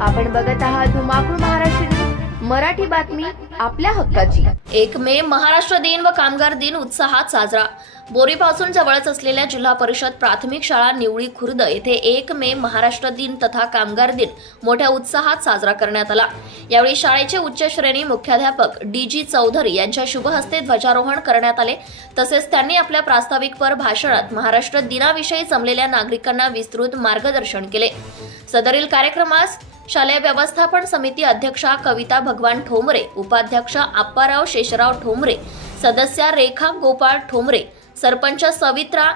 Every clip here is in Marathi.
आपण बघत आहात धुमाकूळ महाराष्ट्र मराठी बातमी आपल्या हक्काची. एक मे महाराष्ट्र दिन व कामगार दिन उत्साहात साजरा. बोरीपासून जवळच असलेल्या जिल्हा परिषद प्राथमिक शाळा निवळी खुर्द येथे एक मे महाराष्ट्र दिन तथा कामगार दिन मोठ्या उत्साहात साजरा करण्यात आला. यावेळी शाळेचे उच्च श्रेणी मुख्याध्यापक डी जी चौधरी यांच्या शुभहस्ते ध्वजारोहण करण्यात आले. तसेच त्यांनी आपल्या प्रास्ताविकपर भाषणात महाराष्ट्र दिनाविषयी जमलेल्या नागरिकांना विस्तृत मार्गदर्शन केले. सदरील कार्यक्रमास शालेय व्यवस्थापन समिती अध्यक्षा कविता भगवान ठोंबरे उपाध्यक्ष आप्पाराव शेषराव ठोंबरे सदस्या रेखा गोपाळ ठोंबरे सरपंच सवित्रा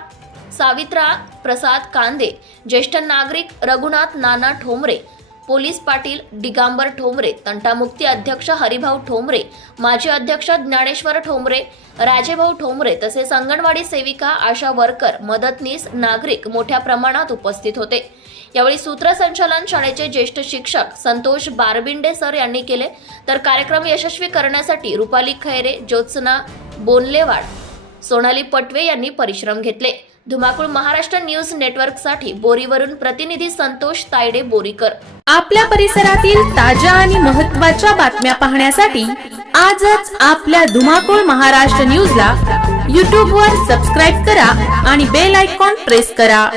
सावित्रा प्रसाद कांदे ज्येष्ठ नागरिक रघुनाथ नाना ठोंबरे पोलीस पाटील दिगांबर ठोंबरे तंटामुक्ती अध्यक्ष हरिभाऊ ठोंबरे माजी अध्यक्ष ज्ञानेश्वर ठोंबरे राजेभाऊ ठोंबरे तसेच अंगणवाडी सेविका आशा वर्कर मदतनीस नागरिक मोठ्या प्रमाणात उपस्थित होते. यावेळी सूत्रसंचालन शाळेचे ज्येष्ठ शिक्षक संतोष बारबिंडे सर यांनी केले. तर कार्यक्रम यशस्वी करण्यासाठी रुपाली खैरे ज्योत्सना बोनलेवाड सोनाली पटवे यांनी परिश्रम घेतले. धुमाकूळ महाराष्ट्र न्यूज नेटवर्कसाठी बोरीवरून प्रतिनिधी संतोष तायडे बोरीकर. आपल्या परिसरातील ताज्या आणि महत्त्वाच्या बातम्या पाहण्यासाठी आजच आपल्या धुमाकूळ महाराष्ट्र न्यूजला यूट्यूबवर वर सबस्क्राईब करा आणि बेल आयकॉन प्रेस करा.